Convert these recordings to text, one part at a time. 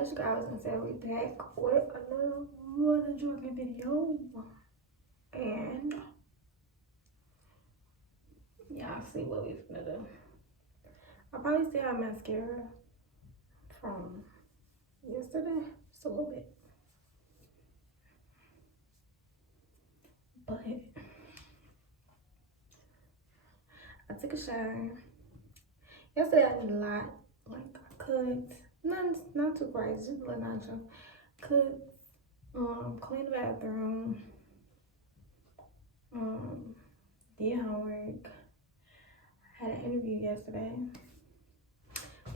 as you guys can tell, we're back with another mother joking video. And y'all see what we're gonna do. I probably still have mascara from yesterday, just a little bit. But I took a shower. Yesterday I did a lot. Like I cooked, not too crazy, just a little nacho. Cooked, cleaned the bathroom, did homework. Had an interview yesterday.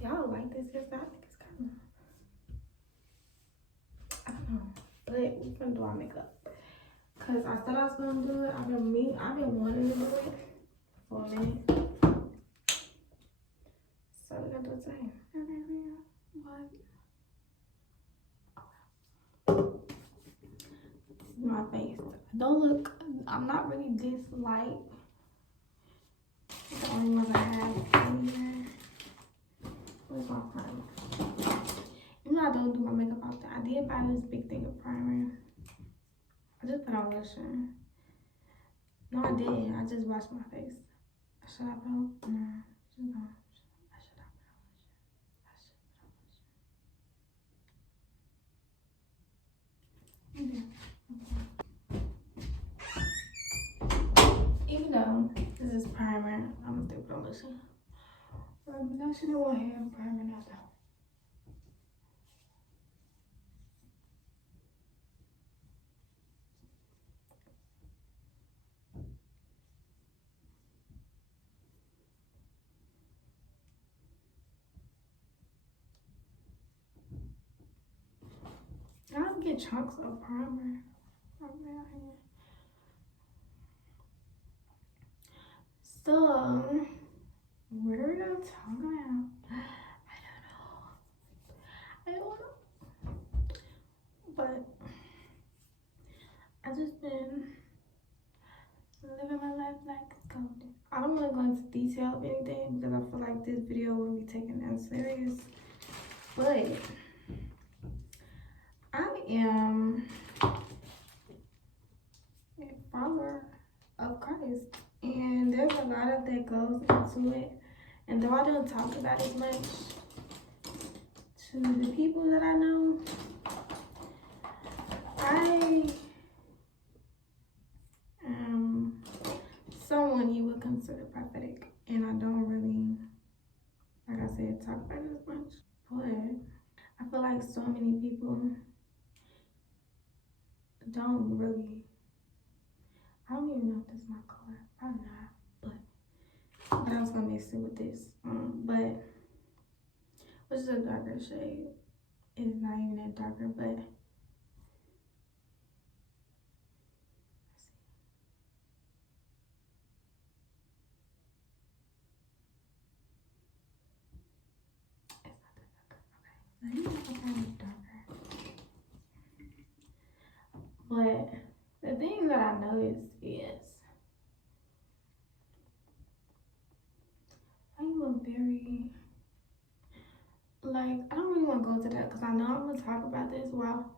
Y'all like this yesterday? I think it's kind of, I don't know. But we're gonna do our makeup. Cause I said I was gonna do it. I've been wanting to do it for a minute. So we're gonna do it today. What? This is my face. I'm not really this light. The only ones I have in here. Where's my primer? Even though I don't do my makeup out there, I did buy this big thing of primer. I just put on lotion. No, I didn't. I just washed my face. Should I put on? No, just go. I should not put on lotion. Even though this is primer, I'm gonna still put on lotion. Lotion in one hand, primer in the other. I don't get chunks of primer around here. So, what are we gonna talk about? I don't know. But I just been living my life like it's golden. I don't want to go into detail of anything because I feel like this video will be taken as serious. But I am a follower of Christ, and there's a lot of that goes into it. And though I don't talk about it much to the people that I know, I am someone you would consider prophetic, and I don't really, like I said, talk about it as much. But I feel like so many people don't really, I don't even know if this is my color, probably not, but I was gonna mix it with this, but which is a darker shade. It's not even that darker, but it's not that darker. Okay, so it's kind of darker. But the thing that I noticed is I'm a very, like, I don't really want to go to that because I know I'm going to talk about this. Well,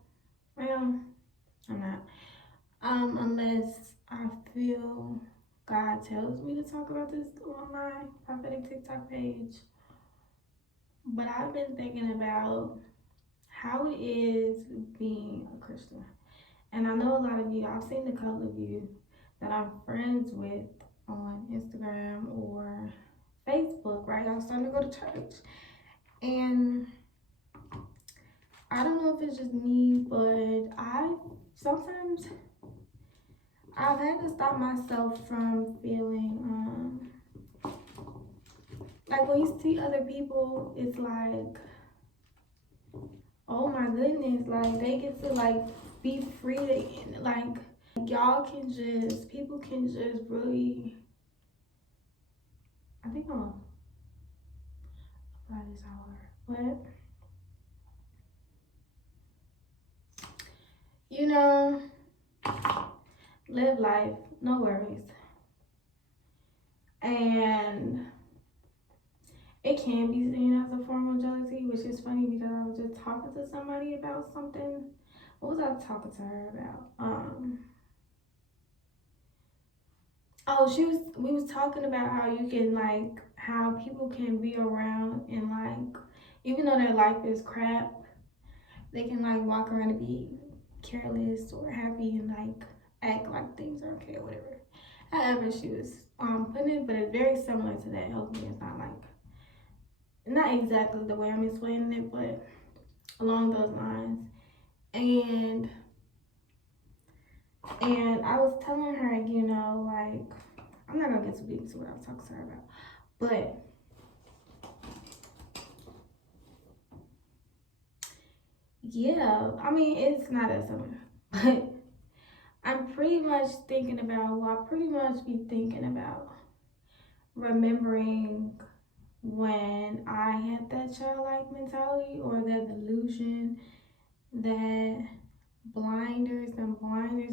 I'm not. Unless I feel God tells me to talk about this on my prophetic TikTok page. But I've been thinking about how it is being a Christian. And I know a lot of you, I've seen a couple of you that I'm friends with on Instagram or Facebook, right? I'm starting to go to church. And I don't know if it's just me, but sometimes I've had to stop myself from feeling, like when you see other people, it's like, oh my goodness, like they get to like be free, like people can just really, I think I'm gonna apply this hour, but you know, live life, no worries. And it can be seen as a form of jealousy, which is funny because I was just talking to somebody about something. What was I talking to her about? We was talking about how you can like how people can be around and like even though their life is crap, they can like walk around and be careless or happy and like act like things are okay or whatever. However, she was putting it, but it's very similar to that. Hopefully, it's not like not exactly the way I'm explaining it, but along those lines. And I was telling her, you know, like I'm not gonna get too deep into what I was talking to her about, but yeah, I mean it's not that similar, but I'm pretty much thinking about. Well, I pretty much be thinking about remembering when I had that childlike mentality or that delusion, that blinders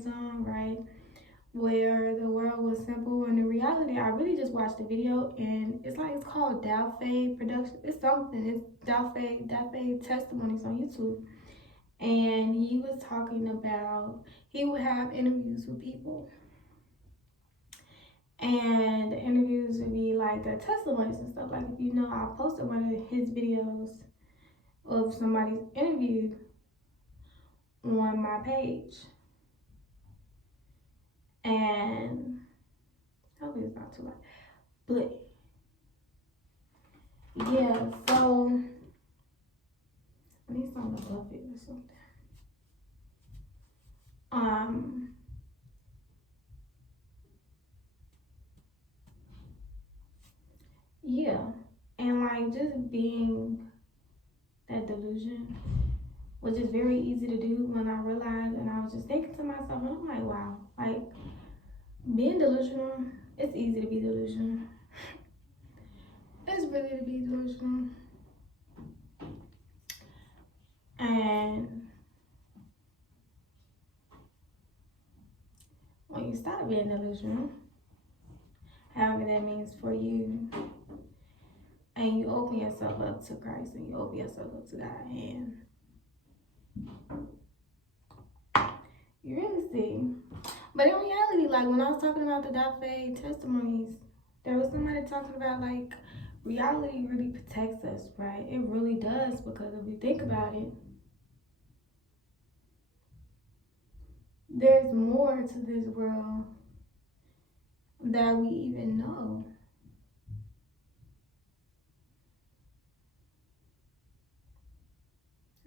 on, right? Where the world was simple and in reality I really just watched the video and it's like it's called Dalfay Production. It's something. It's Dalfay Testimonies on YouTube. And he was talking about he would have interviews with people and the interviews would be like their testimonies and stuff. Like if you know I posted one of his videos of somebody's interview on my page. And hopefully it's not too loud. But yeah, so I need something above it or something. Um yeah. And like just being that delusion, which is very easy to do when I realized and I was just thinking to myself and I'm like, wow, like being delusional, it's easy to be delusional. It's really to be delusional. And when you stop being delusional, however that means for you, and you open yourself up to Christ and you open yourself up to God, and you really see. But in reality, like when I was talking about the Dafe testimonies, there was somebody talking about like reality really protects us, right? It really does, because if you think about it, there's more to this world that we even know.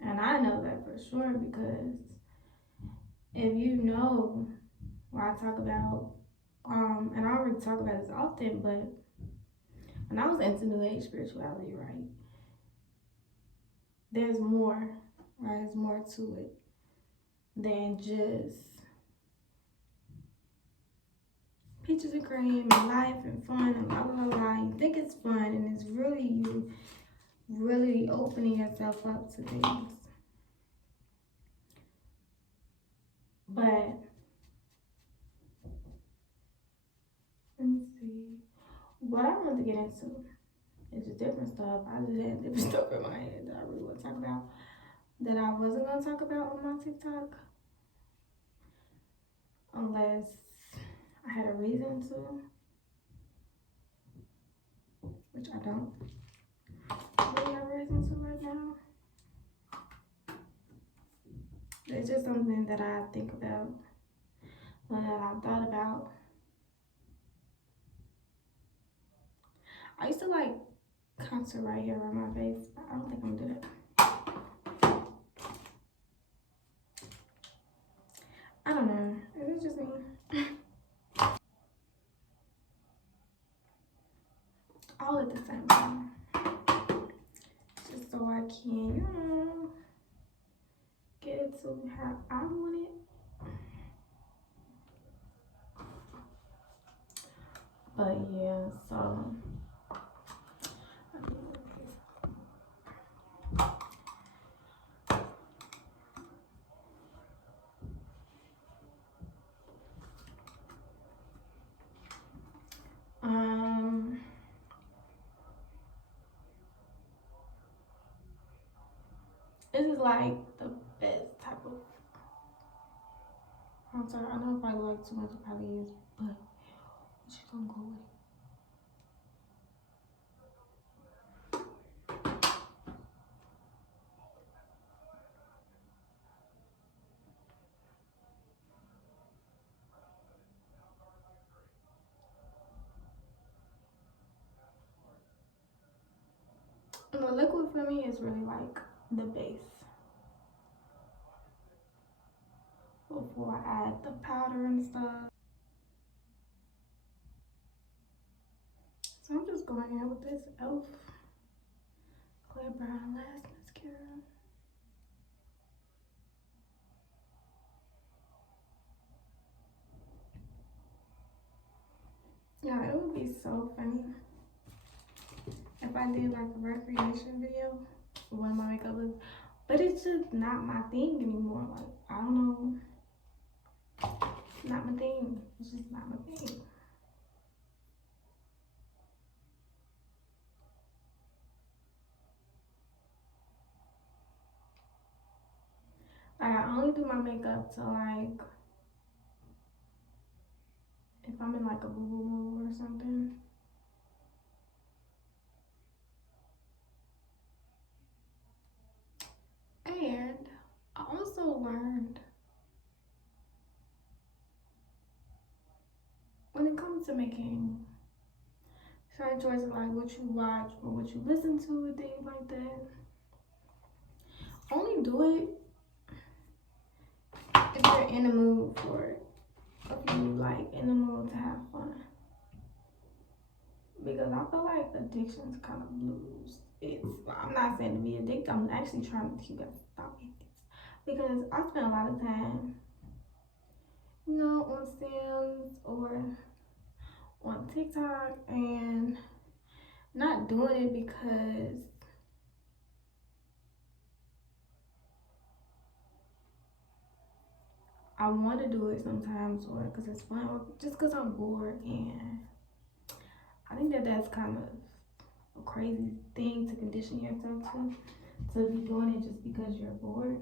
And I know that for sure because if you know, when I talk about, and I already talk about this often, but when I was into New Age spirituality, right, there's more, right? There's more to it than just peaches and cream and life and fun and blah, blah, blah. You think it's fun and it's really you really opening yourself up to things. But let me see. What I want to get into is just different stuff. I just had different stuff in my head that I really want to talk about that I wasn't going to talk about on my TikTok unless I had a reason to, which I don't really have a reason to right now. It's just something that I think about, that I've thought about. I used to like contour right here on my face. I don't think I'm gonna do that. I don't know. Is it just me? All at the same time. Just so I can, you know, get it to how I want it. But yeah, so um This is like the best type of. I'm sorry, I know it probably like too much, it probably is, but what you gonna go with? And the liquid for me is really like the base before I add the powder and stuff. So I'm just going in with this e.l.f. Clear Brown Last Mascara. Yeah, it would be so funny if I did like a recreation video with one of my makeup looks, but it's just not my thing anymore. Like, I don't know. It's not my thing. It's just not my thing. Like, I only do my makeup to like, if I'm in like a boo-boo mood or something. And I also learned when it comes to making certain choices, like what you watch or what you listen to and things like that, only do it if you're in the mood for it. If you like in the mood to have fun. Because I feel like addictions kind of lose. I'm not saying to be addicted, I'm actually trying to teach you guys to stop it. Because I spend a lot of time, you know, on Sims or on TikTok and not doing it because I want to do it sometimes or because it's fun or just because I'm bored. And I think that that's kind of a crazy thing to condition yourself to be doing it just because you're bored.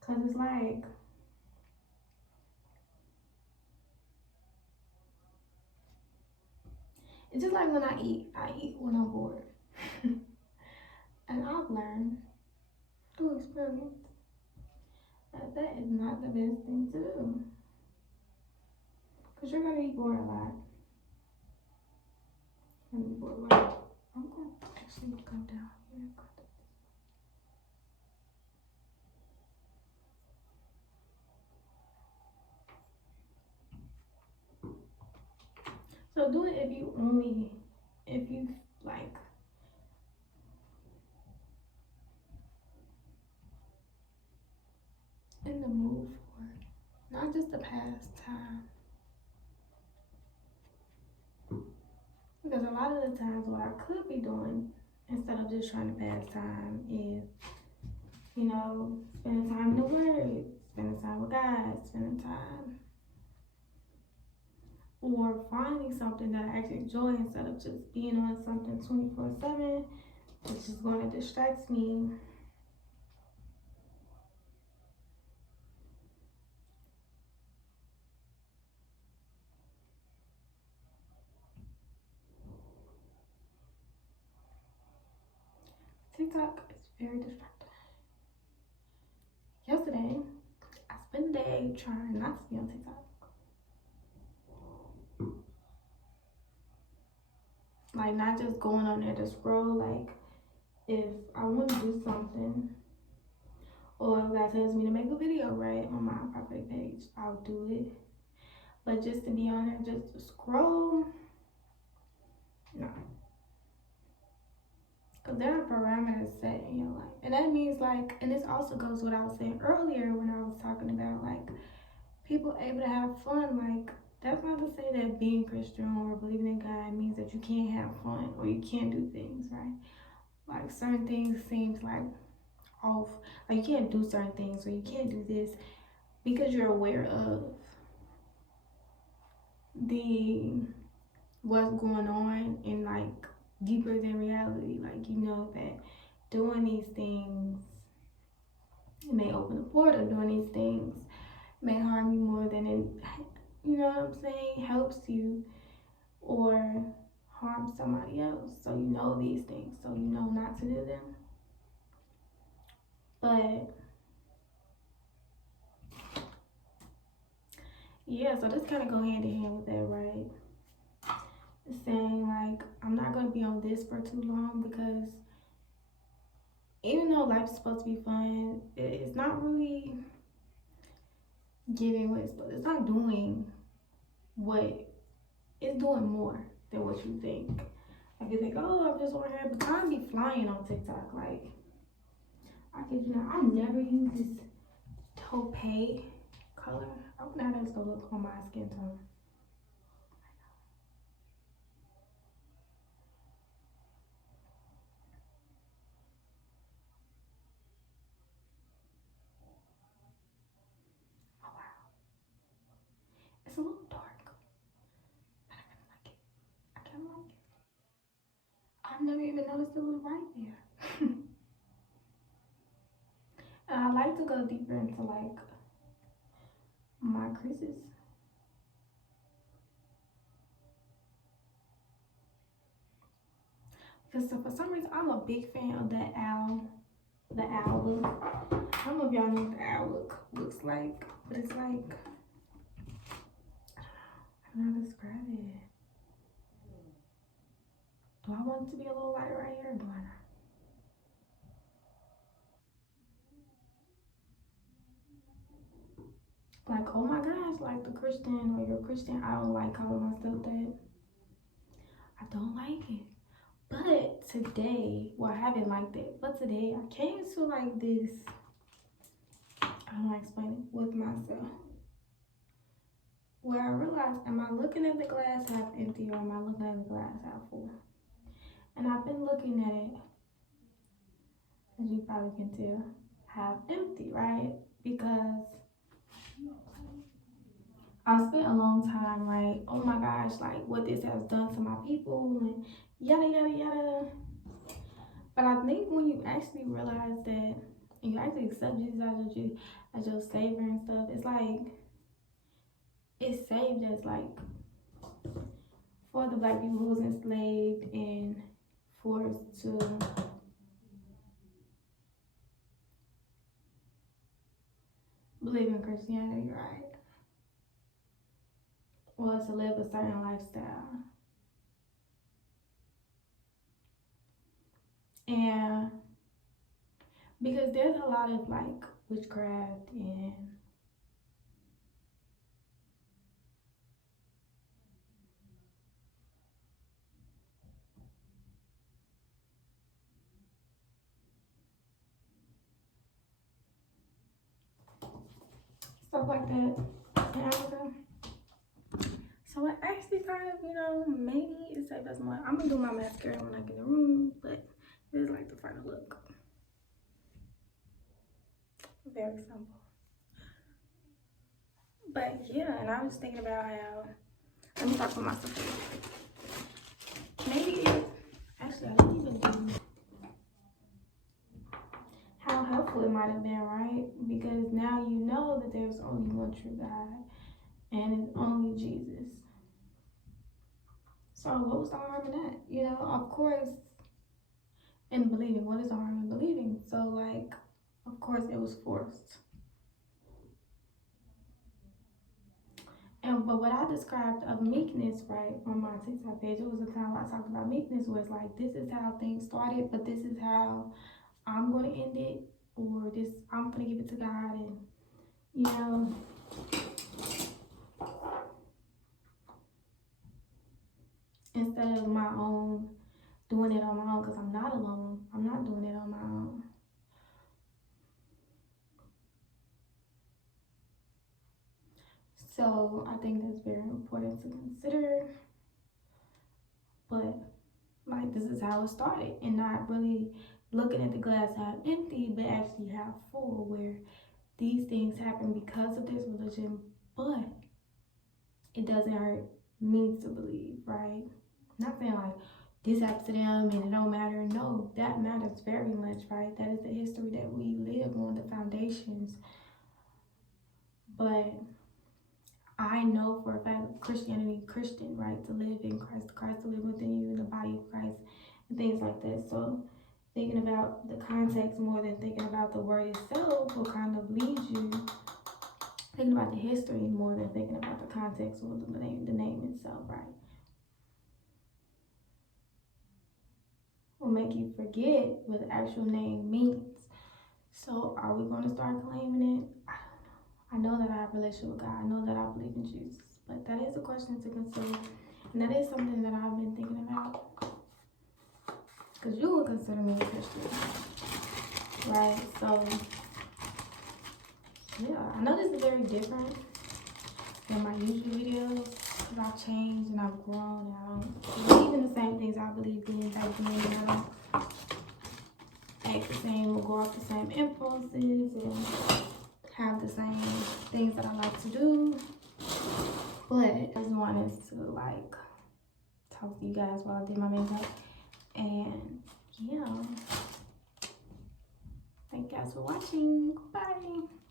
Because it's like, it's just like when I eat when I'm bored. And I've learned through experience that that is not the best thing to do. Because you're going to be bored a lot. You're going to be bored a lot. I'm going to actually come down here. So do it if you like in the mood for it, not just a pastime. Because a lot of the times what I could be doing instead of just trying to pass time is, you know, spending time in the Word, spending time with God, spending time, or finding something that I actually enjoy instead of just being on something 24/7, which is going to distract me. TikTok is very distracting. Yesterday, I spent the day trying not to be on TikTok. Like, not just going on there to scroll. Like, if I want to do something, or if God tells me to make a video, right, on my private page, I'll do it. But just to be on there, just to scroll, no. Because there are parameters set in your life. And that means, like, and this also goes what I was saying earlier when I was talking about, like, people able to have fun. Like, that's not to say that being Christian or believing in God means that you can't have fun or you can't do things, right? Like, certain things seems like off. Like, you can't do certain things or you can't do this because you're aware of what's going on and like deeper than reality. Like, you know that doing these things may open the portal. Doing these things may harm you more than it, you know what I'm saying, helps you, or harm somebody else. So you know these things, so you know not to do them. But yeah, so this kind of go hand in hand with that, right? It's saying like, I'm not going to be on this for too long, because even though life's supposed to be fun, it's not really giving what it's not doing what it's doing more than what you think. Like you think, oh, I'm just on here, but time be flying on TikTok. Like, I kid you not, I never use this taupe color. I wonder how that's gonna look on my skin tone. Oh wow, it's a little dark, but I kind of like it. I kind of like it. I've never even noticed it was right there. And I like to go deeper into like my creases. Because for some reason, I'm a big fan of that owl, the owl look. I don't know if y'all know what the owl looks like, but it's like, I don't know how to describe it. Do I want it to be a little lighter right here, or do I not? Like, oh my gosh, like the Christian or your Christian, I don't like calling myself that. I don't like it. But today, well, I haven't liked it, but today I came to like this, I don't know how to explain it, with myself. Where I realized, am I looking at the glass half empty, or am I looking at the glass half full? And I've been looking at it, as you probably can tell, half empty, right? Because I've spent a long time, right? Oh my gosh, like what this has done to my people and yada yada yada. But I think when you actually realize that, and you actually accept Jesus as your savior and stuff, it's like it saved us, like for the black people who was enslaved and forced to believe in Christianity, right? Was to live a certain lifestyle. And because there's a lot of like witchcraft and stuff like that in Africa. So it actually kind of, maybe it saved us more. I'm gonna do my mascara when I get in the room, but this is like the final look. Very simple. But yeah, and I was thinking about how, let me talk for myself. Maybe it, actually I didn't even do how helpful it might have been, right? Because now you know that there's only one true God, and it's only Jesus. So what was the harm in that? Of course, in believing, what is the harm in believing? So like, of course it was forced. But what I described of meekness, right, on my TikTok page, it was a time I talked about meekness, where it's like, this is how things started, but this is how I'm going to end it, or this, I'm going to give it to God, and, instead of my own, doing it on my own, because I'm not alone. I'm not doing it on my own. So I think that's very important to consider. But like, this is how it started, and not really looking at the glass half empty, but actually half full, where these things happen because of this religion, but it doesn't hurt me to believe, right? Not saying like this happened to them and it don't matter. No, that matters very much, right? That is the history that we live on, the foundations. But I know for a fact Christian, right, to live in Christ, Christ to live within you in the body of Christ, and things like that. So thinking about the context more than thinking about the word itself will kind of lead you thinking about the history more than thinking about the context or the name itself, right? Will make you forget what the actual name means. So are we going to start claiming it? I know that I have a relationship with God. I know that I believe in Jesus. But that is a question to consider. And that is something that I've been thinking about. Because you would consider me a Christian. Right? So, yeah. I know this is very different than my usual videos. Because I've changed and I've grown. And I don't believe in the same things I believed in back then. I don't act the same or go off the same impulses and have the same things that I like to do. But I just wanted to like talk to you guys while I did my makeup. And yeah, thank you guys for watching. Bye.